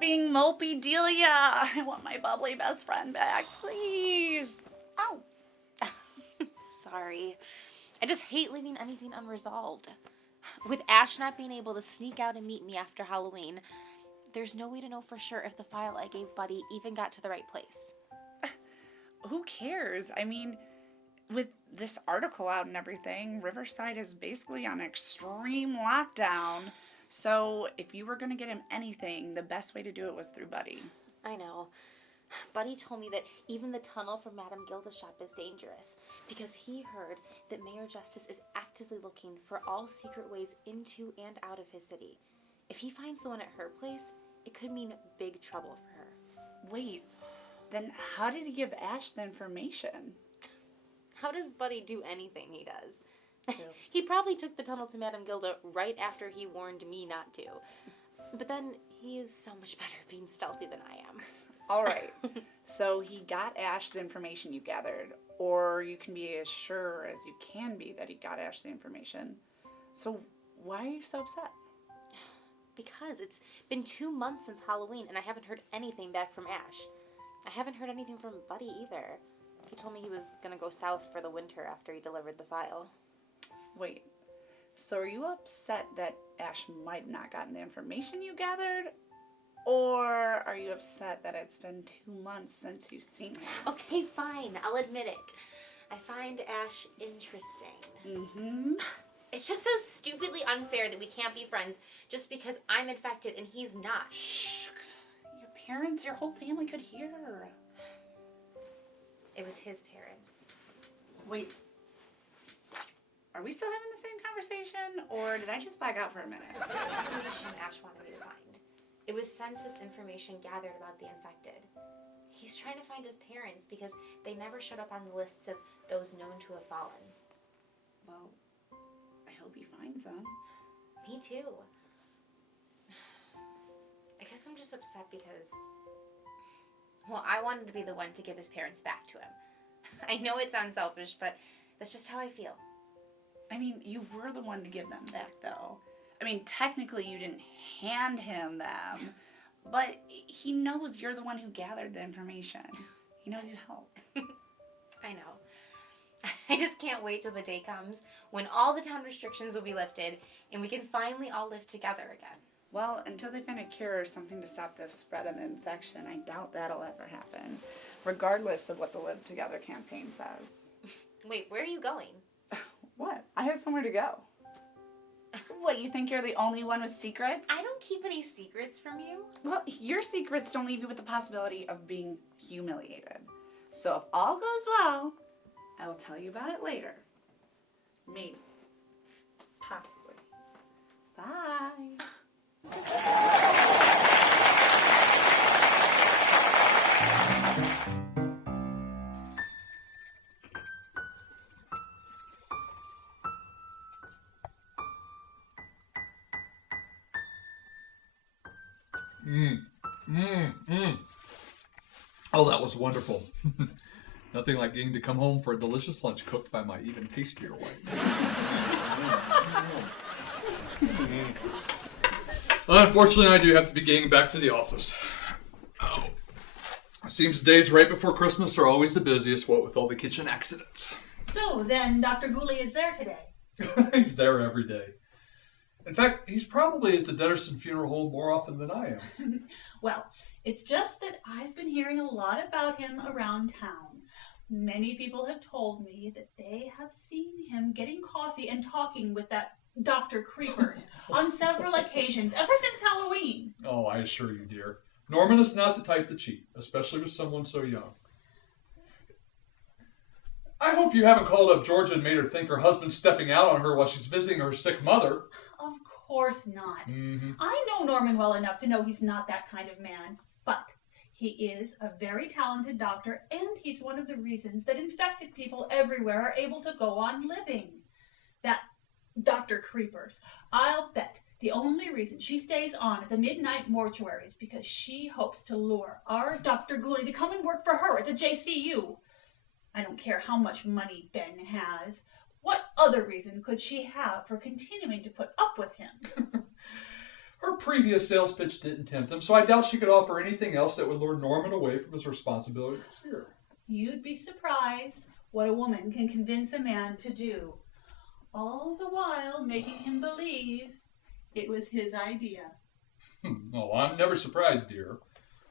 being mopey, Delia. I want my bubbly best friend back, please. Ow. Sorry. I just hate leaving anything unresolved. With Ash not being able to sneak out and meet me after Halloween, there's no way to know for sure if the file I gave Buddy even got to the right place. Who cares? I mean, with this article out and everything, Riverside is basically on extreme lockdown. So if you were going to get him anything, the best way to do it was through Buddy. I know. Buddy told me that even the tunnel from Madame Gilda's shop is dangerous because he heard that Mayor Justice is actively looking for all secret ways into and out of his city. If he finds the one at her place, it could mean big trouble for her. Wait, then how did he give Ash the information? How does Buddy do anything he does? He probably took the tunnel to Madame Gilda right after he warned me not to. But then he is so much better being stealthy than I am. All right. So he got Ash the information you gathered, or you can be as sure as you can be that he got Ash the information. So why are you so upset? Because it's been 2 months since Halloween and I haven't heard anything back from Ash. I haven't heard anything from Buddy either. He told me he was going to go south for the winter after he delivered the file. Wait, so are you upset that Ash might not gotten the information you gathered? Or are you upset that it's been 2 months since you've seen him? Okay, fine. I'll admit it. I find Ash interesting. Mm-hmm. It's just so stupidly unfair that we can't be friends just because I'm infected and he's not. Shh. Your parents, your whole family could hear. It was his parents. Wait. Are we still having the same conversation? Or did I just black out for a minute? Information Ash wanted me to find. It was census information gathered about the infected. He's trying to find his parents because they never showed up on the lists of those known to have fallen. Well, I hope he finds them. Me too. I guess I'm just upset because, well, I wanted to be the one to give his parents back to him. I know it sounds selfish, but that's just how I feel. I mean, you were the one to give them back, though. I mean, technically you didn't hand him them, but he knows you're the one who gathered the information. He knows you helped. I know. I just can't wait till the day comes when all the town restrictions will be lifted and we can finally all live together again. Well, until they find a cure or something to stop the spread of the infection, I doubt that'll ever happen, regardless of what the Live Together campaign says. Wait, where are you going? What? I have somewhere to go. What, you think you're the only one with secrets? I don't keep any secrets from you. Well, your secrets don't leave you with the possibility of being humiliated. So if all goes well, I will tell you about it later. Maybe. Possibly. Bye. Oh, that was wonderful. Nothing like getting to come home for a delicious lunch cooked by my even tastier wife. Unfortunately, I do have to be getting back to the office. Oh. Seems days right before Christmas are always the busiest, what with all the kitchen accidents. So, then Dr. Gooley is there today? He's there every day. In fact, he's probably at the Deaderson funeral home more often than I am. Well, it's just that I've been hearing a lot about him around town. Many people have told me that they have seen him getting coffee and talking with that Dr. Creepers on several occasions ever since Halloween. Oh, I assure you, dear. Norman is not the type to cheat, especially with someone so young. I hope you haven't called up Georgia and made her think her husband's stepping out on her while she's visiting her sick mother. Of course not. Mm-hmm. I know Norman well enough to know he's not that kind of man, but he is a very talented doctor, and he's one of the reasons that infected people everywhere are able to go on living. That Dr. Creepers, I'll bet the only reason she stays on at the midnight mortuary is because she hopes to lure our Dr. Gooley to come and work for her at the JCU. I don't care how much money Ben has. What other reason could she have for continuing to put up with him? Her previous sales pitch didn't tempt him, so I doubt she could offer anything else that would lure Norman away from his responsibilities here. You'd be surprised what a woman can convince a man to do, all the while making him believe it was his idea. Oh, I'm never surprised, dear.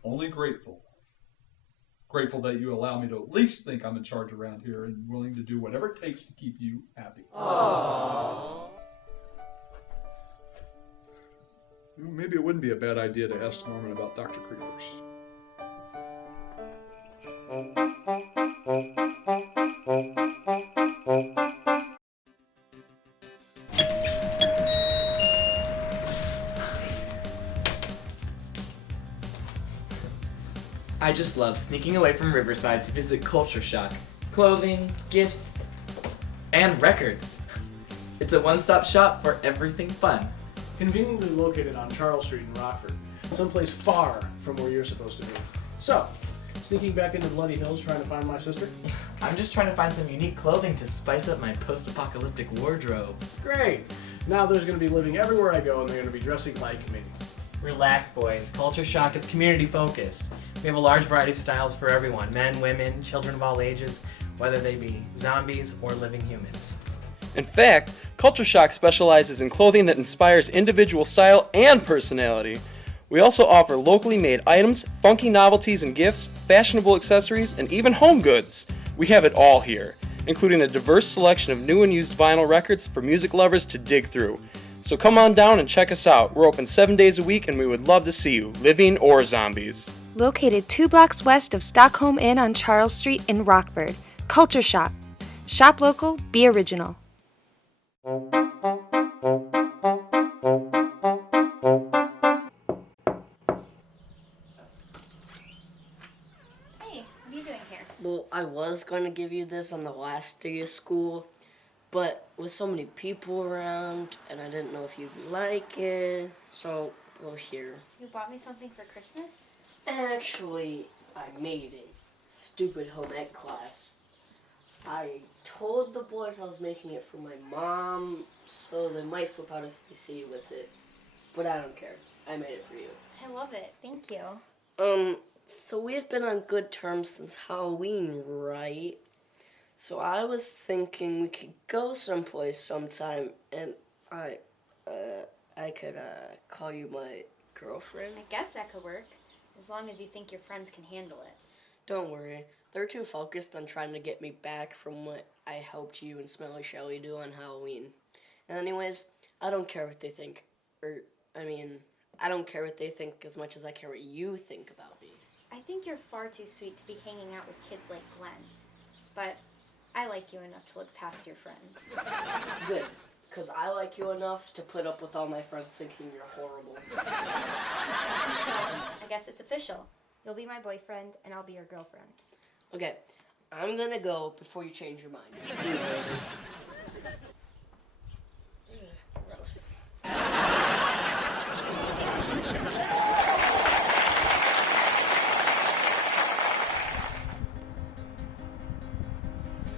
Only grateful. Grateful that you allow me to at least think I'm in charge around here and willing to do whatever it takes to keep you happy. Aww. Maybe it wouldn't be a bad idea to ask Norman about Dr. Creepers. I just love sneaking away from Riverside to visit Culture Shock. Clothing, gifts, and records. It's a one-stop shop for everything fun. Conveniently located on Charles Street in Rockford, someplace far from where you're supposed to be. So, sneaking back into Bloody Hills trying to find my sister? I'm just trying to find some unique clothing to spice up my post-apocalyptic wardrobe. Great! Now there's going to be living everywhere I go and they're going to be dressing like me. Relax, boys. Culture Shock is community-focused. We have a large variety of styles for everyone. Men, women, children of all ages, whether they be zombies or living humans. In fact, Culture Shock specializes in clothing that inspires individual style and personality. We also offer locally made items, funky novelties and gifts, fashionable accessories, and even home goods. We have it all here, including a diverse selection of new and used vinyl records for music lovers to dig through. So come on down and check us out. We're open 7 days a week and we would love to see you, living or zombies. Located 2 blocks west of Stockholm Inn on Charles Street in Rockford. Culture Shock. Shop local, be original. Hey, what are you doing here? Well, I was going to give you this on the last day of school, but with so many people around, and I didn't know if you'd like it, so, well, here. You bought me something for Christmas? Actually, I made it. Stupid home ec class. I told the boys I was making it for my mom, so they might flip out if they see you with it. But I don't care. I made it for you. I love it. Thank you. So we've been on good terms since Halloween, right? So I was thinking we could go someplace sometime, and I could, call you my girlfriend. I guess that could work, as long as you think your friends can handle it. Don't worry. They're too focused on trying to get me back from what I helped you and Smelly Shelly do on Halloween. And anyways, I don't care what they think. I don't care what they think as much as I care what you think about me. I think you're far too sweet to be hanging out with kids like Glenn. But I like you enough to look past your friends. Good, because I like you enough to put up with all my friends thinking you're horrible. So, I guess it's official. You'll be my boyfriend, and I'll be your girlfriend. Okay, I'm gonna go before you change your mind. Gross.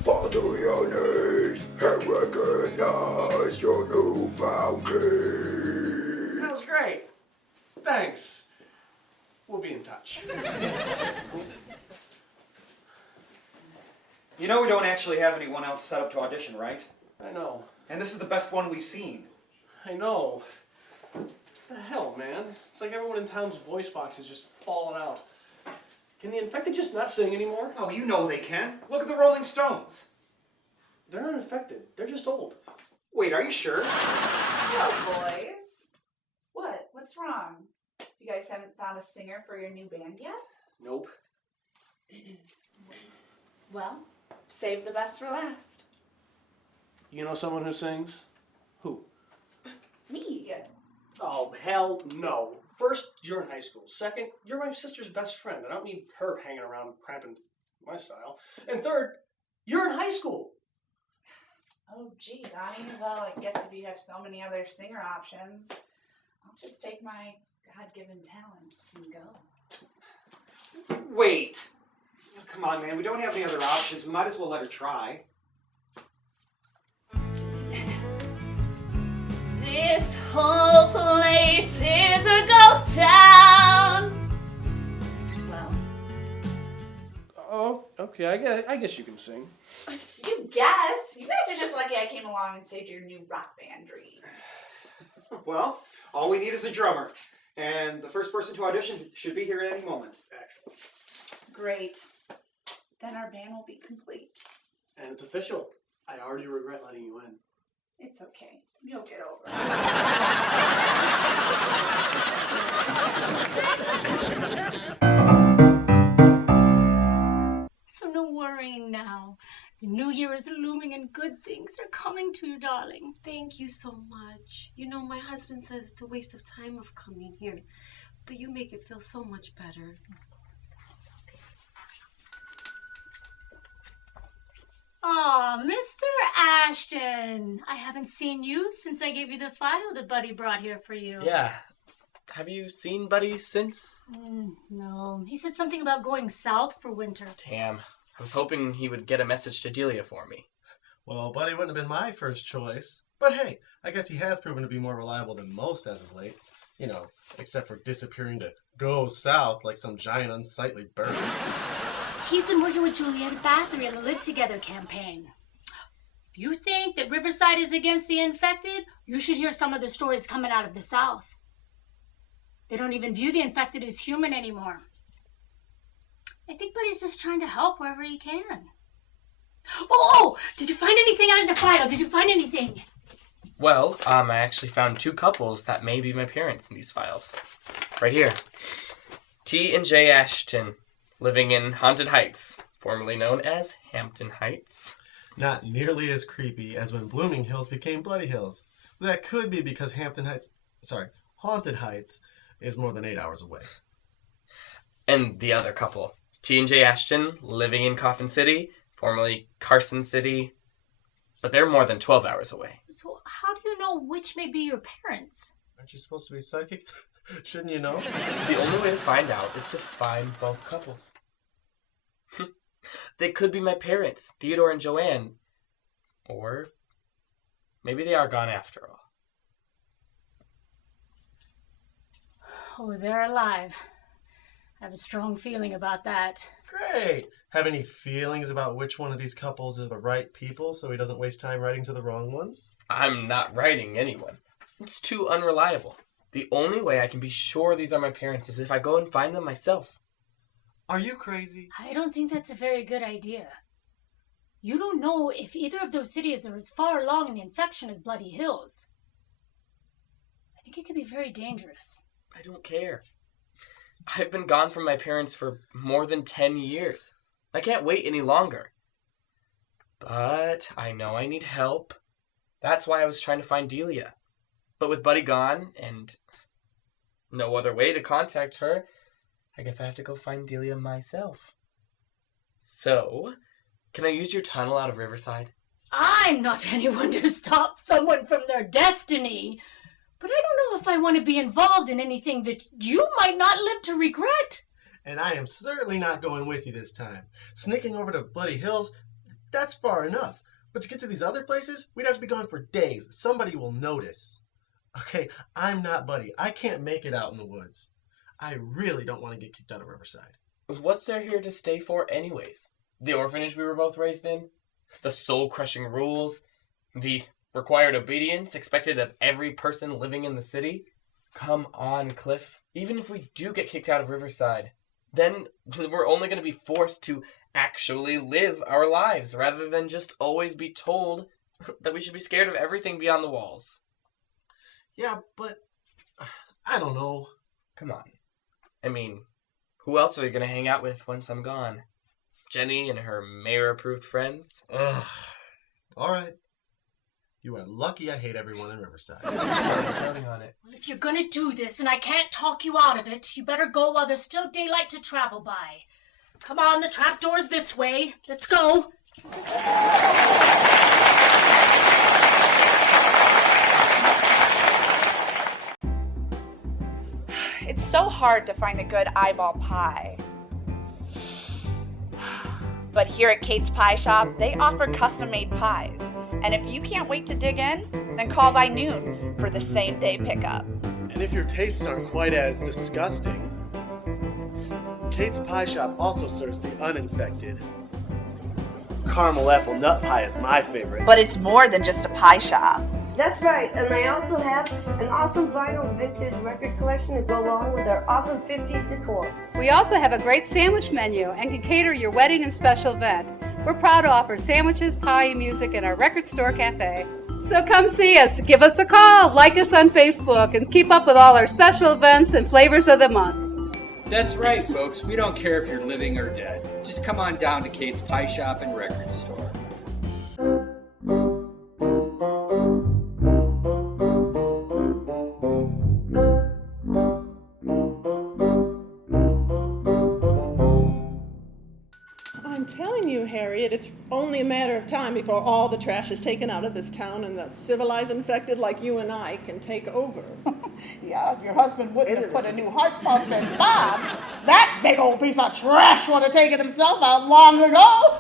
Follow your knees and recognize your newfound king. That was great. Thanks. We'll be in touch. You know we don't actually have anyone else set up to audition, right? I know. And this is the best one we've seen. I know. What the hell, man? It's like everyone in town's voice box is just falling out. Can the infected just not sing anymore? Oh, you know they can. Look at the Rolling Stones. They're not infected. They're just old. Wait, are you sure? Hello, boys. What's wrong? You guys haven't found a singer for your new band yet? Nope. Well, save the best for last. You know someone who sings? Who? Me. Oh, hell no. First, you're in high school. Second, you're my sister's best friend. I don't need her hanging around cramping my style. And third, you're in high school. Oh, gee, Donnie. Well, I guess if you have so many other singer options, I'll just take my God-given talent and go. Wait. Come on, man. We don't have any other options. We might as well let her try. This whole place is Yeah, I guess you can sing. You guess? You guys are just lucky I came along and saved your new rock band dream. Well, all we need is a drummer. And the first person to audition should be here at any moment. Excellent. Great. Then our band will be complete. And it's official. I already regret letting you in. It's okay. You'll get over it. So no worrying now. The new year is looming and good things are coming to you, darling. Thank you so much. You know, my husband says it's a waste of time of coming here, but you make it feel so much better. Aw, Mr. Ashton. I haven't seen you since I gave you the file that Buddy brought here for you. Yeah. Have you seen Buddy since? No. He said something about going south for winter. Damn. I was hoping he would get a message to Delia for me. Well, Buddy wouldn't have been my first choice. But hey, I guess he has proven to be more reliable than most as of late. You know, except for disappearing to go south like some giant unsightly bird. He's been working with Juliet Bathory on the Live Together campaign. If you think that Riverside is against the infected, you should hear some of the stories coming out of the South. They don't even view the infected as human anymore. I think Buddy's just trying to help wherever he can. Oh! Did you find anything out in the file? Did you find anything? Well, I actually found 2 couples that may be my parents in these files. Right here. T and J Ashton, living in Haunted Heights, formerly known as Hampton Heights. Not nearly as creepy as when Blooming Hills became Bloody Hills. That could be because Haunted Heights is more than 8 hours away. And the other couple, T and J Ashton, living in Coffin City, formerly Carson City, but they're more than 12 hours away. So how do you know which may be your parents? Aren't you supposed to be psychic? Shouldn't you know? The only way to find out is to find both couples. They could be my parents, Theodore and Joanne. Or maybe they are gone after all. Oh, they're alive. I have a strong feeling about that. Great! Have any feelings about which one of these couples are the right people so he doesn't waste time writing to the wrong ones? I'm not writing anyone. It's too unreliable. The only way I can be sure these are my parents is if I go and find them myself. Are you crazy? I don't think that's a very good idea. You don't know if either of those cities are as far along in the infection as Bloody Hills. I think it could be very dangerous. I don't care. I've been gone from my parents for more than 10 years. I can't wait any longer. But I know I need help. That's why I was trying to find Delia. But with Buddy gone and no other way to contact her, I guess I have to go find Delia myself. So, can I use your tunnel out of Riverside? I'm not anyone to stop someone from their destiny. But I don't know if I want to be involved in anything that you might not live to regret. And I am certainly not going with you this time. Sneaking over to Bloody Hills, that's far enough. But to get to these other places, we'd have to be gone for days. Somebody will notice. Okay, I'm not Buddy. I can't make it out in the woods. I really don't want to get kicked out of Riverside. What's there here to stay for anyways? The orphanage we were both raised in? The soul-crushing rules? The required obedience expected of every person living in the city? Come on, Cliff. Even if we do get kicked out of Riverside, then we're only going to be forced to actually live our lives rather than just always be told that we should be scared of everything beyond the walls. Yeah, but I don't know. Come on. I mean, who else are you going to hang out with once I'm gone? Jenny and her mayor-approved friends? Ugh. All right. You are lucky I hate everyone in Riverside. I was counting on it. Well, if you're gonna do this and I can't talk you out of it, you better go while there's still daylight to travel by. Come on, the trapdoor's this way. Let's go. It's so hard to find a good eyeball pie. But here at Kate's Pie Shop, they offer custom-made pies. And if you can't wait to dig in, then call by noon for the same-day pickup. And if your tastes aren't quite as disgusting, Kate's Pie Shop also serves the uninfected. caramel apple nut pie is my favorite. But it's more than just a pie shop. That's right, and they also have an awesome vinyl vintage record collection to go along with their awesome 50s decor. We also have a great sandwich menu and can cater your wedding and special event. We're proud to offer sandwiches, pie, and music in our record store cafe. So come see us, give us a call, like us on Facebook, and keep up with all our special events and flavors of the month. That's right, folks. We don't care if you're living or dead. Just come on down to Kate's Pie Shop and Record Store. It's only a matter of time before all the trash is taken out of this town and the civilized infected like you and I can take over. Yeah, if your husband wouldn't have put a new heart pump in Bob, that big old piece of trash would have taken himself out long ago.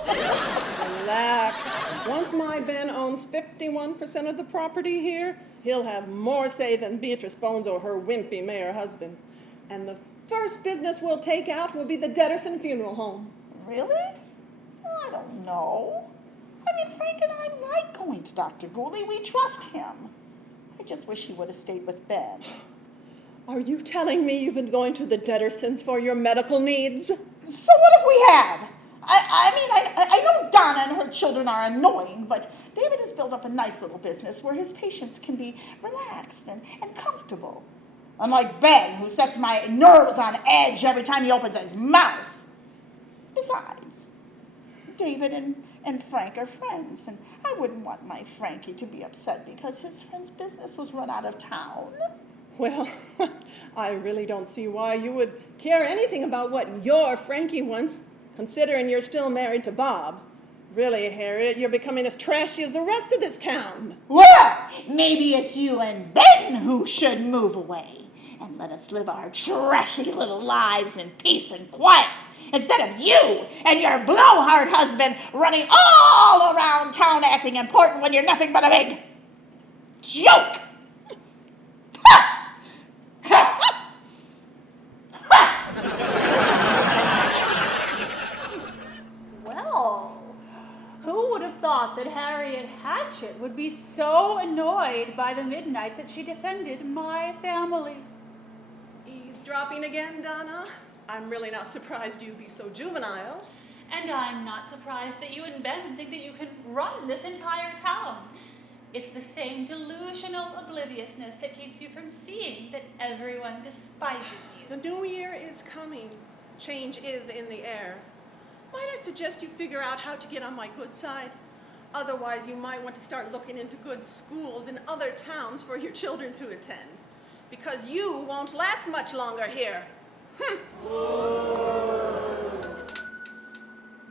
Relax. Once my Ben owns 51% of the property here, he'll have more say than Beatrice Bones or her wimpy mayor husband. And the first business we'll take out will be the Deaderson funeral home. Really? I don't know. I mean, Frank and I like going to Dr. Gooley. We trust him. I just wish he would have stayed with Ben. Are you telling me you've been going to the Deadersons for your medical needs? So what if we have? I know Donna and her children are annoying, but David has built up a nice little business where his patients can be relaxed and comfortable. Unlike Ben, who sets my nerves on edge every time he opens his mouth. Besides, David and Frank are friends, and I wouldn't want my Frankie to be upset because his friend's business was run out of town. Well, I really don't see why you would care anything about what your Frankie wants, considering you're still married to Bob. Really, Harriet, you're becoming as trashy as the rest of this town. Well, maybe it's you and Ben who should move away and let us live our trashy little lives in peace and quiet. Instead of you and your blowhard husband running all around town acting important when you're nothing but a big joke. Well, who would have thought that Harriet Hatchett would be so annoyed by the midnights that she defended my family? Eavesdropping again, Donna? I'm really not surprised you'd be so juvenile. And I'm not surprised that you and Ben think that you can run this entire town. It's the same delusional obliviousness that keeps you from seeing that everyone despises you. The new year is coming. Change is in the air. Might I suggest you figure out how to get on my good side? Otherwise, you might want to start looking into good schools in other towns for your children to attend. Because you won't last much longer here.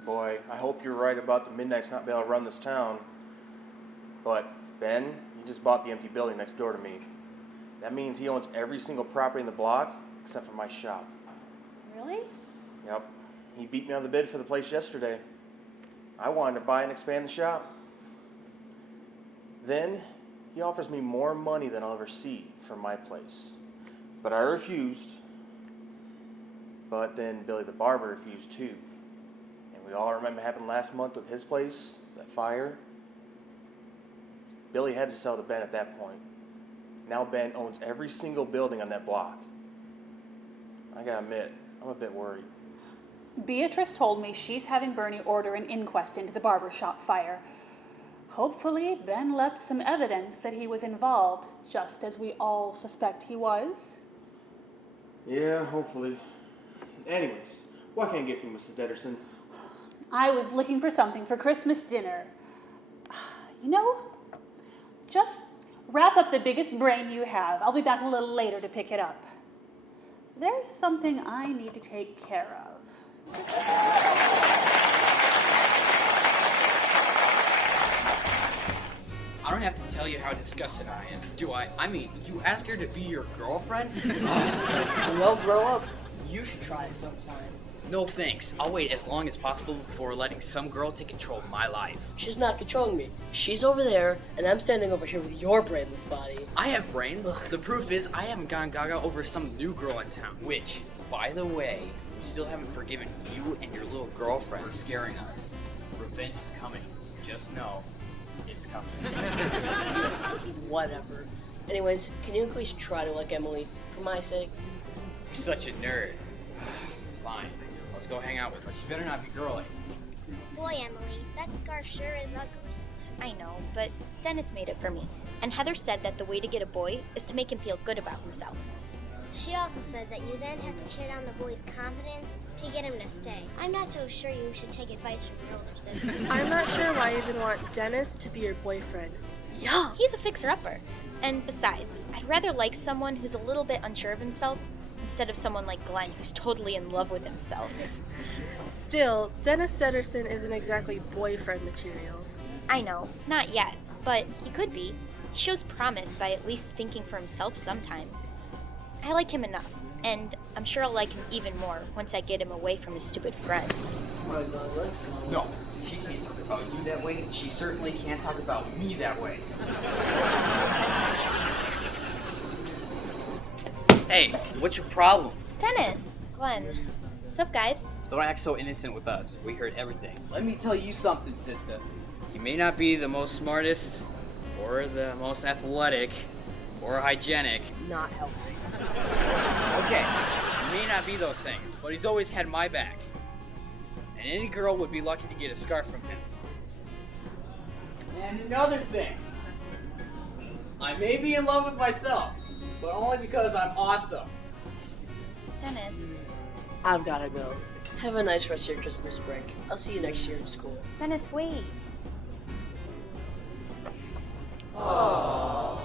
Boy, I hope you're right about the Midnights not being able to run this town. But Ben, he just bought the empty building next door to me. That means he owns every single property in the block except for my shop. Really? Yep. He beat me on the bid for the place yesterday. I wanted to buy and expand the shop. Then he offers me more money than I'll ever see for my place. But I refused. But then Billy the barber refused too. And we all remember what happened last month with his place, that fire. Billy had to sell to Ben at that point. Now Ben owns every single building on that block. I gotta admit, I'm a bit worried. Beatrice told me she's having Bernie order an inquest into the barbershop fire. Hopefully, Ben left some evidence that he was involved, just as we all suspect he was. Yeah, hopefully. Anyways, what can I get for you, Mrs. Deaderson? I was looking for something for Christmas dinner. You know, just wrap up the biggest brain you have. I'll be back a little later to pick it up. There's something I need to take care of. I don't have to tell you how disgusted I am, do I? I mean, you ask her to be your girlfriend? Well, grow up. You should try it sometime. No thanks. I'll wait as long as possible before letting some girl take control of my life. She's not controlling me. She's over there, and I'm standing over here with your brainless body. I have brains. The proof is I haven't gone gaga over some new girl in town. Which, by the way, we still haven't forgiven you and your little girlfriend for scaring us. Revenge is coming. Just know, it's coming. Whatever. Anyways, can you at least try to like Emily, for my sake? You're such a nerd. Fine, let's go hang out with her. She better not be girly. Boy, Emily, that scarf sure is ugly. I know, but Dennis made it for me. And Heather said that the way to get a boy is to make him feel good about himself. She also said that you then have to tear down the boy's confidence to get him to stay. I'm not so sure you should take advice from your older sister. I'm not sure why you even want Dennis to be your boyfriend. Yeah, he's a fixer-upper. And besides, I'd rather like someone who's a little bit unsure of himself instead of someone like Glenn who's totally in love with himself. Still, Dennis Deaderson isn't exactly boyfriend material. I know, not yet, but he could be. He shows promise by at least thinking for himself sometimes. I like him enough, and I'm sure I'll like him even more once I get him away from his stupid friends. No, she can't talk about you that way. She certainly can't talk about me that way. Hey, what's your problem? Dennis! Glenn. What's up, guys? Don't act so innocent with us. We heard everything. Let me tell you something, sister. You may not be the most smartest, or the most athletic, or hygienic. Not healthy. Okay, he may not be those things, but he's always had my back. And any girl would be lucky to get a scarf from him. And another thing. I may be in love with myself, but only because I'm awesome. Dennis. I've gotta go. Have a nice rest of your Christmas break. I'll see you next year in school. Dennis, wait. Aww.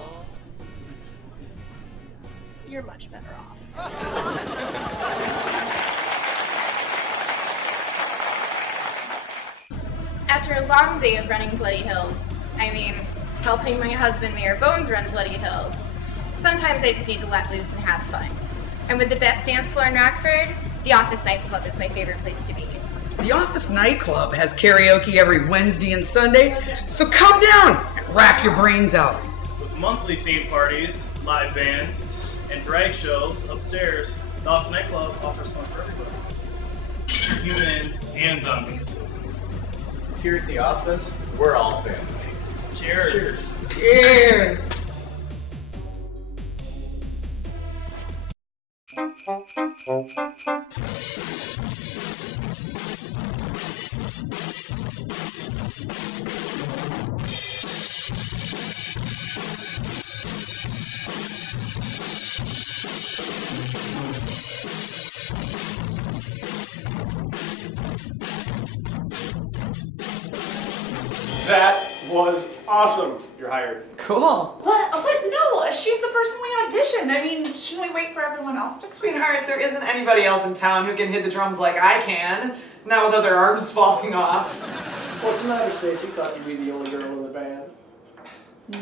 You're much better off. After a long day of running Bloody Hills, helping my husband Mayor Bones run Bloody Hills, sometimes I just need to let loose and have fun. And with the best dance floor in Rockford, the Office Nightclub is my favorite place to be. The Office Nightclub has karaoke every Wednesday and Sunday, so come down and rack your brains out. With monthly theme parties, live bands, and drag shows upstairs, the Office Nightclub offers fun for everybody. Humans and zombies. Here at the office, we're all family. Cheers. Cheers! That was awesome. You're hired. Cool. What? But no, she's the person we auditioned. I mean, shouldn't we wait for everyone else to? Sweetheart, there isn't anybody else in town who can hit the drums like I can. Not with other arms falling off. What's the matter, Stacy? Thought you'd be the only girl in the band.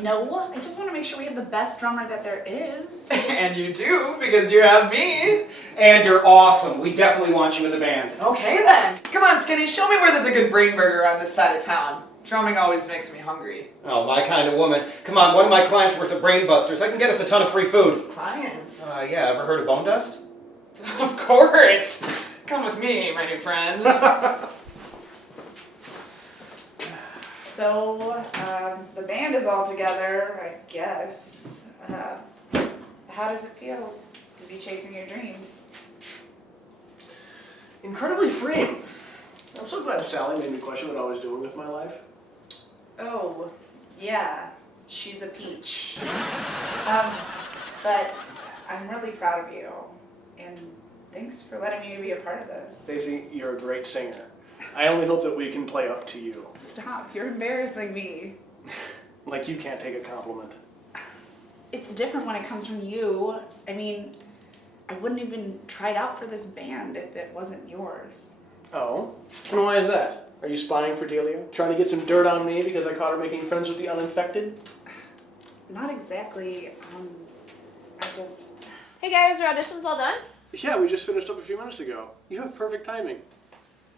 No, I just want to make sure we have the best drummer that there is. And you do, because you have me. And you're awesome. We definitely want you in the band. Okay then. Come on, Skinny, show me where there's a good brain burger on this side of town. Drumming always makes me hungry. Oh, my kind of woman. Come on, one of my clients works at Brain Busters. I can get us a ton of free food. Clients? Yeah, ever heard of Bone Dust? Of course. Come with me, my new friend. So, the band is all together, I guess. How does it feel to be chasing your dreams? Incredibly freeing. I'm so glad Sally made me question what I was doing with my life. Oh, yeah, she's a peach. But I'm really proud of you, and thanks for letting me be a part of this. Stacey, you're a great singer. I only hope that we can play up to you. Stop, you're embarrassing me. Like you can't take a compliment. It's different when it comes from you. I mean, I wouldn't even try it out for this band if it wasn't yours. Oh? And why is that? Are you spying for Delia? Trying to get some dirt on me because I caught her making friends with the uninfected? Not exactly. I just... Hey guys, are auditions all done? Yeah, we just finished up a few minutes ago. You have perfect timing.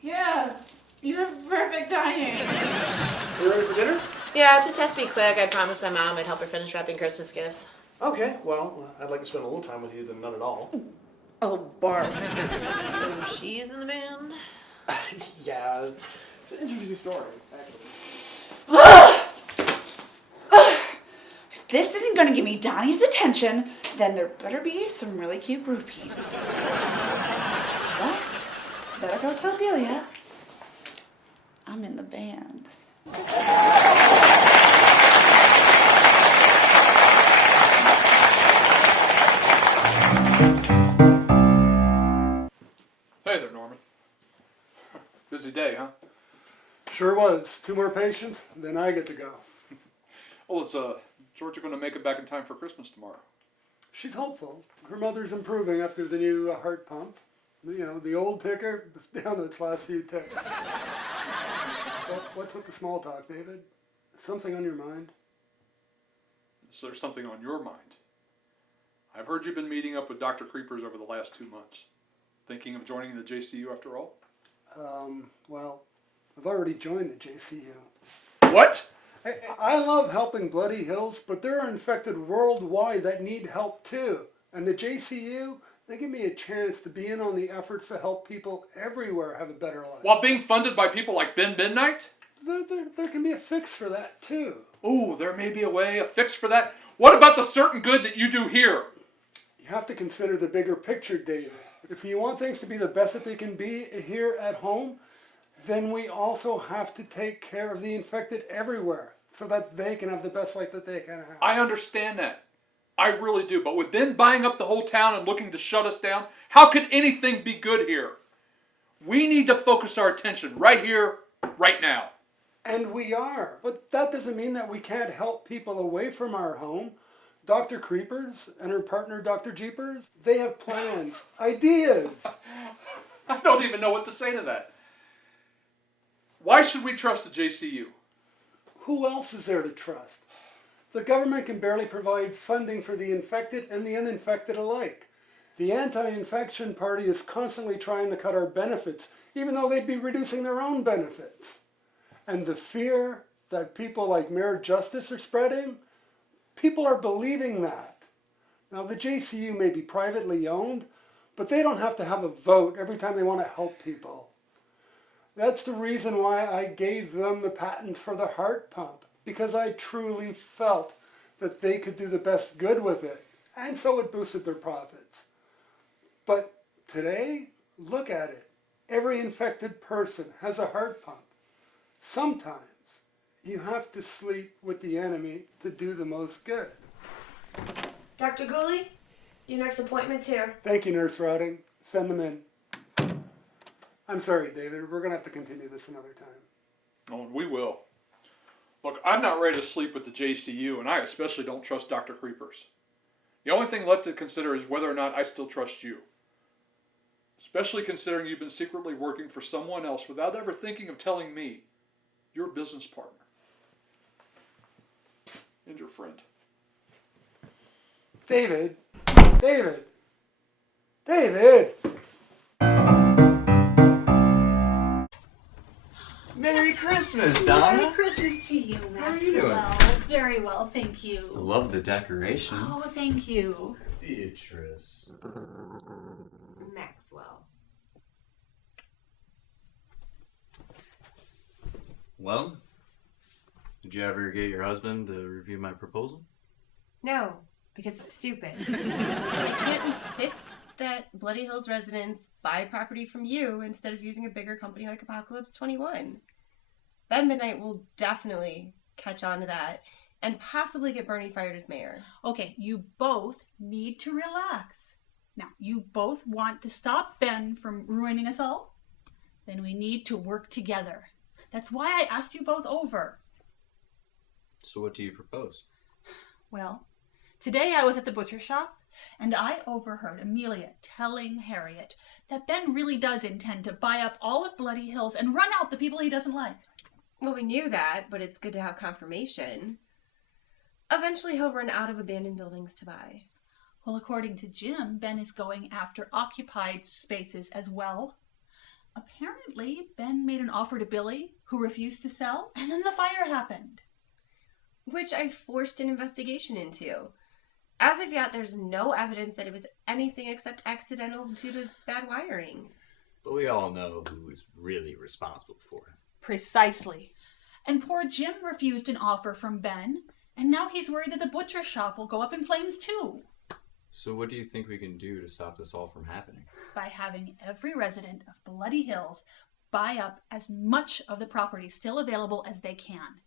Yes, you have perfect timing. Are you ready for dinner? Yeah, it just has to be quick. I promised my mom I'd help her finish wrapping Christmas gifts. Okay, well, I'd like to spend a little time with you than none at all. Oh, Barb. So she's in the band? Yeah, It's an interesting story, actually. If this isn't going to give me Donnie's attention, then there better be some really cute groupies. Well, better go tell Delia I'm in the band. Hey there, Norman. Busy day, huh? Sure was. 2 more patients, then I get to go. Well, is Georgia going to make it back in time for Christmas tomorrow? She's hopeful. Her mother's improving after the new heart pump. You know, the old ticker is down to its last few ticks. What's with the small talk, David? Something on your mind? Is there something on your mind? I've heard you've been meeting up with Dr. Creepers over the last 2 months. Thinking of joining the JCU after all? Well, I've already joined the JCU. What? I love helping Bloody Hills, but there are infected worldwide that need help too. And the JCU, they give me a chance to be in on the efforts to help people everywhere have a better life. While being funded by people like Ben Midnight? There can be a fix for that too. Ooh, there may be a fix for that. What about the certain good that you do here? You have to consider the bigger picture, David. If you want things to be the best that they can be here at home, then we also have to take care of the infected everywhere so that they can have the best life that they can have. I understand that. I really do. But with Ben buying up the whole town and looking to shut us down, how could anything be good here? We need to focus our attention right here, right now. And we are. But that doesn't mean that we can't help people away from our home. Dr. Creepers and her partner, Dr. Jeepers, they have plans, ideas. I don't even know what to say to that. Why should we trust the JCU? Who else is there to trust? The government can barely provide funding for the infected and the uninfected alike. The anti-infection party is constantly trying to cut our benefits, even though they'd be reducing their own benefits. And the fear that people like Mayor Justice are spreading, people are believing that. Now, the JCU may be privately owned, but they don't have to have a vote every time they want to help people. That's the reason why I gave them the patent for the heart pump, because I truly felt that they could do the best good with it, and so it boosted their profits. But today, look at it. Every infected person has a heart pump. Sometimes you have to sleep with the enemy to do the most good. Dr. Gooley, your next appointment's here. Thank you, Nurse Routing. Send them in. I'm sorry, David. We're going to have to continue this another time. Oh, we will. Look, I'm not ready to sleep with the JCU, and I especially don't trust Dr. Creepers. The only thing left to consider is whether or not I still trust you. Especially considering you've been secretly working for someone else without ever thinking of telling me, your business partner, and your friend. David! David! David! Merry Christmas, Donna! Merry Christmas to you, How are you doing? Maxwell. Very well, thank you. I love the decorations. Oh, thank you. Beatrice. Maxwell. Well, did you ever get your husband to review my proposal? No, because it's stupid. I can't insist that Bloody Hills residents buy property from you instead of using a bigger company like Apocalypse 21. Ben Midnight will definitely catch on to that and possibly get Bernie fired as mayor. Okay, you both need to relax. Now, you both want to stop Ben from ruining us all? Then we need to work together. That's why I asked you both over. So what do you propose? Well, today I was at the butcher shop, and I overheard Amelia telling Harriet that Ben really does intend to buy up all of Bloody Hills and run out the people he doesn't like. Well, we knew that, but it's good to have confirmation. Eventually he'll run out of abandoned buildings to buy. Well, according to Jim, Ben is going after occupied spaces as well. Apparently, Ben made an offer to Billy, who refused to sell, and then the fire happened. Which I forced an investigation into. As of yet, there's no evidence that it was anything except accidental due to bad wiring. But we all know who is really responsible for it. Precisely. And poor Jim refused an offer from Ben, and now he's worried that the butcher shop will go up in flames too. So what do you think we can do to stop this all from happening? By having every resident of Bloody Hills buy up as much of the property still available as they can.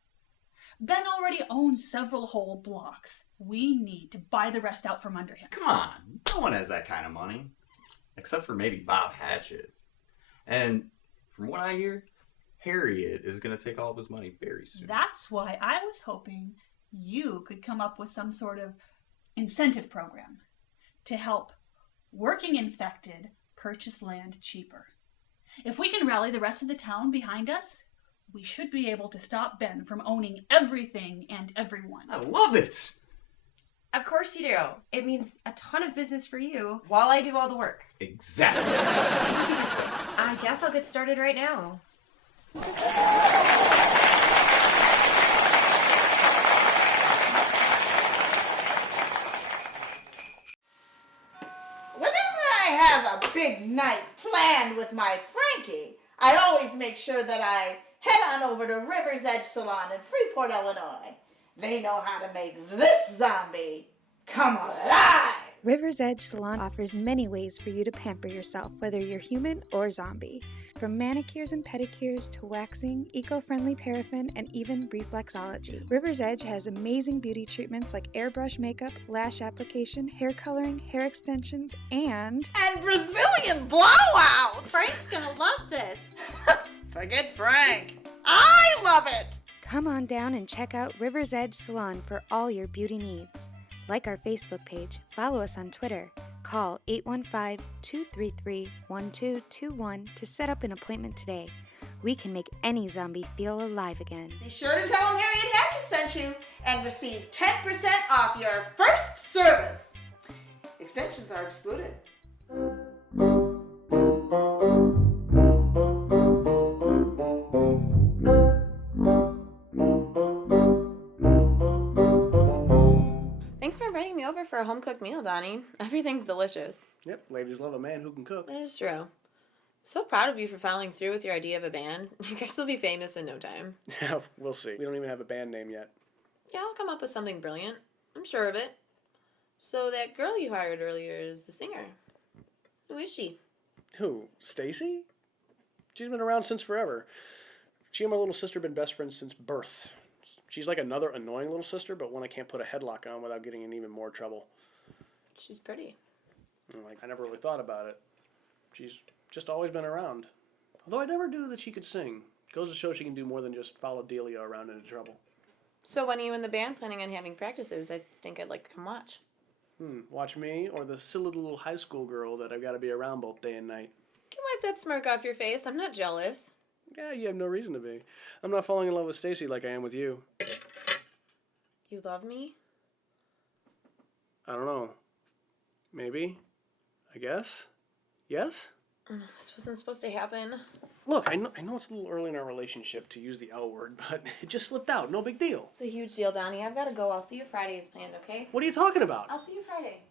Ben already owns several whole blocks. We need to buy the rest out from under him. Come on, no one has that kind of money. Except for maybe Bob Hatchett. And from what I hear, Harriet is going to take all of his money very soon. That's why I was hoping you could come up with some sort of incentive program to help working infected purchase land cheaper. If we can rally the rest of the town behind us, we should be able to stop Ben from owning everything and everyone. I love it! Of course you do. It means a ton of business for you while I do all the work. Exactly. So look at this thing. I guess I'll get started right now. Whenever I have a big night planned with my Frankie, I always make sure that I head on over to River's Edge Salon in Freeport, Illinois. They know how to make this zombie come alive. River's Edge Salon offers many ways for you to pamper yourself, whether you're human or zombie. From manicures and pedicures to waxing, eco-friendly paraffin, and even reflexology. River's Edge has amazing beauty treatments like airbrush makeup, lash application, hair coloring, hair extensions, and Brazilian blowouts! Frank's gonna love this. Forget Frank. I love it! come on down and check out River's Edge Salon for all your beauty needs. Like our Facebook page, follow us on Twitter, call 815-233-1221 to set up an appointment today. We can make any zombie feel alive again. Be sure to tell them Harriet Hatchet sent you and receive 10% off your first service. Extensions are excluded. Thanks for inviting me over for a home-cooked meal, Donnie. Everything's delicious. Yep, ladies love a man who can cook. That is true. So proud of you for following through with your idea of a band. You guys will be famous in no time. Yeah, we'll see. We don't even have a band name yet. Yeah, I'll come up with something brilliant. I'm sure of it. So that girl you hired earlier is the singer. Who is she? Who? Stacy? She's been around since forever. She and my little sister have been best friends since birth. She's like another annoying little sister, but one I can't put a headlock on without getting in even more trouble. She's pretty. And I never really thought about it. She's just always been around. Although I never knew that she could sing. Goes to show she can do more than just follow Delia around into trouble. So when are you and the band planning on having practices? I think I'd like to come watch. Watch me or the silly little high school girl that I've got to be around both day and night. Can wipe that smirk off your face. I'm not jealous. Yeah, you have no reason to be. I'm not falling in love with Stacy like I am with you. You love me? I don't know. Maybe? I guess? Yes? This wasn't supposed to happen. Look, I know it's a little early in our relationship to use the L word, but it just slipped out. No big deal. It's a huge deal, Donnie. I've got to go. I'll see you Friday as planned, okay? What are you talking about? I'll see you Friday.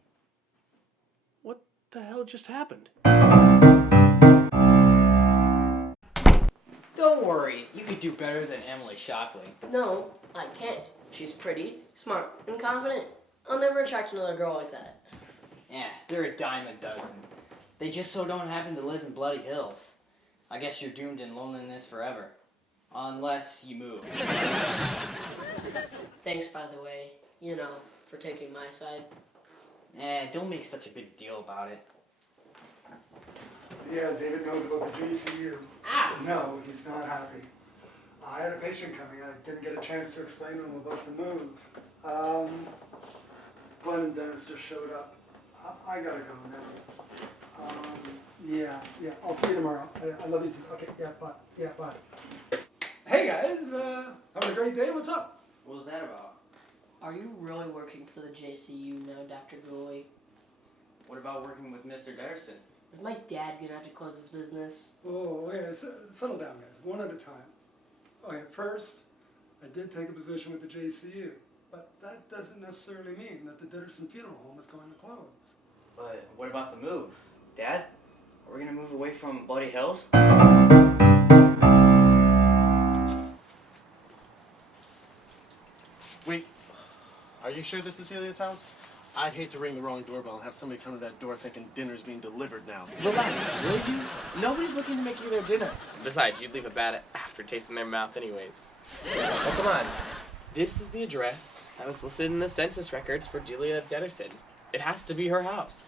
What the hell just happened? Don't worry, you could do better than Emily Shockley. No, I can't. She's pretty, smart, and confident. I'll never attract another girl like that. Yeah, they're a dime a dozen. They just so don't happen to live in Bloody Hills. I guess you're doomed in loneliness forever. Unless you move. Thanks, by the way, for taking my side. Don't make such a big deal about it. Yeah, David knows about the JCU. No, he's not happy. I had a patient coming. I didn't get a chance to explain to him about the move. Glenn and Dennis just showed up. I gotta go now. Yeah. I'll see you tomorrow. I love you too. Okay, yeah, bye. Hey guys, having a great day? What's up? What was that about? Are you really working for the JCU now, Dr. Gooley? What about working with Mr. Deaderson? Is my dad gonna have to close his business? Oh, okay, settle down guys, one at a time. Okay, first, I did take a position with the JCU, but that doesn't necessarily mean that the Deaderson Funeral Home is going to close. But what about the move? Dad? Are we gonna move away from Bloody Hills? Are you sure this is Delia's house? I'd hate to ring the wrong doorbell and have somebody come to that door thinking dinner's being delivered now. Relax, will you? Nobody's looking to make you their dinner. Besides, you'd leave a bad aftertaste in their mouth anyways. Oh, come on. This is the address that was listed in the census records for Delia of Deaderson. It has to be her house.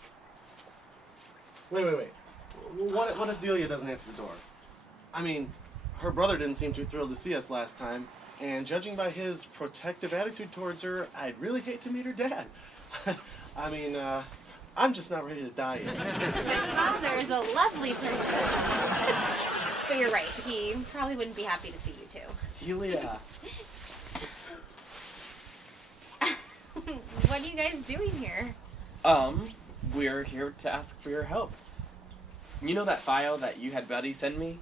Wait. What if Delia doesn't answer the door? I mean, her brother didn't seem too thrilled to see us last time, and judging by his protective attitude towards her, I'd really hate to meet her dad. I mean, I'm just not ready to die yet. My father is a lovely person. But you're right, he probably wouldn't be happy to see you two. Delia. What are you guys doing here? We're here to ask for your help. You know that file that you had Buddy send me?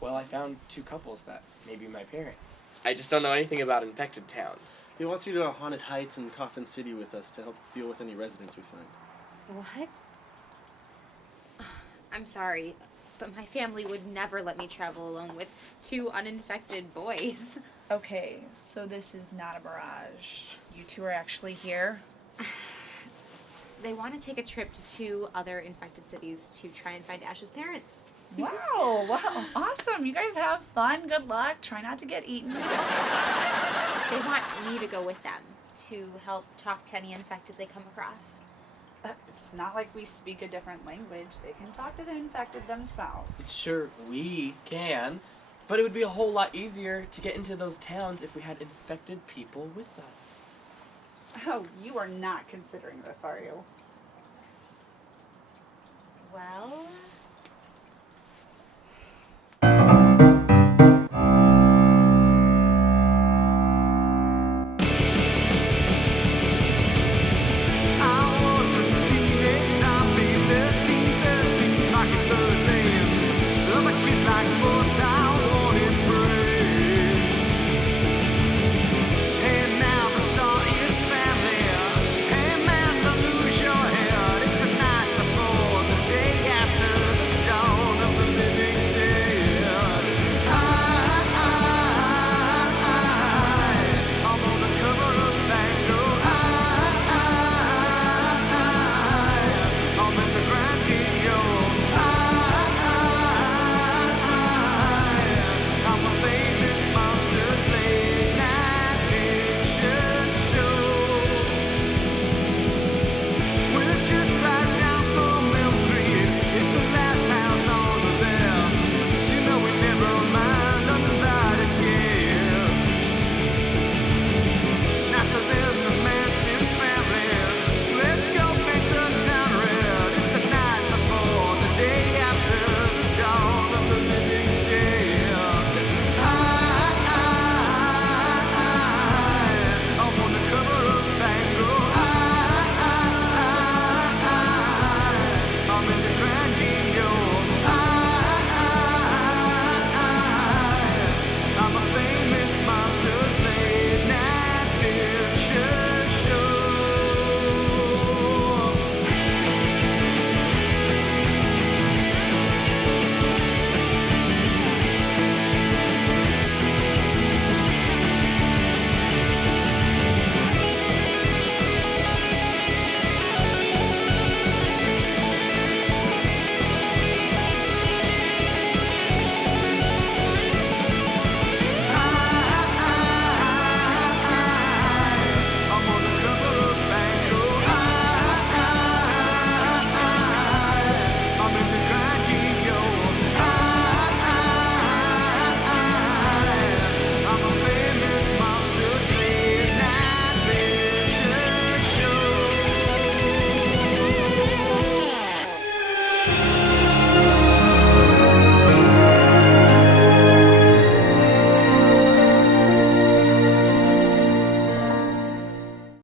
Well, I found 2 couples that may be my parents. I just don't know anything about infected towns. He wants you to go to Haunted Heights and Coffin City with us to help deal with any residents we find. What? I'm sorry, but my family would never let me travel alone with 2 uninfected boys. Okay, so this is not a mirage. You two are actually here? They want to take a trip to 2 other infected cities to try and find Ash's parents. Wow, awesome. You guys have fun. Good luck. Try not to get eaten. They want me to go with them to help talk to any infected they come across. It's not like we speak a different language. They can talk to the infected themselves. Sure, we can, but it would be a whole lot easier to get into those towns if we had infected people with us. Oh, you are not considering this, are you? Well,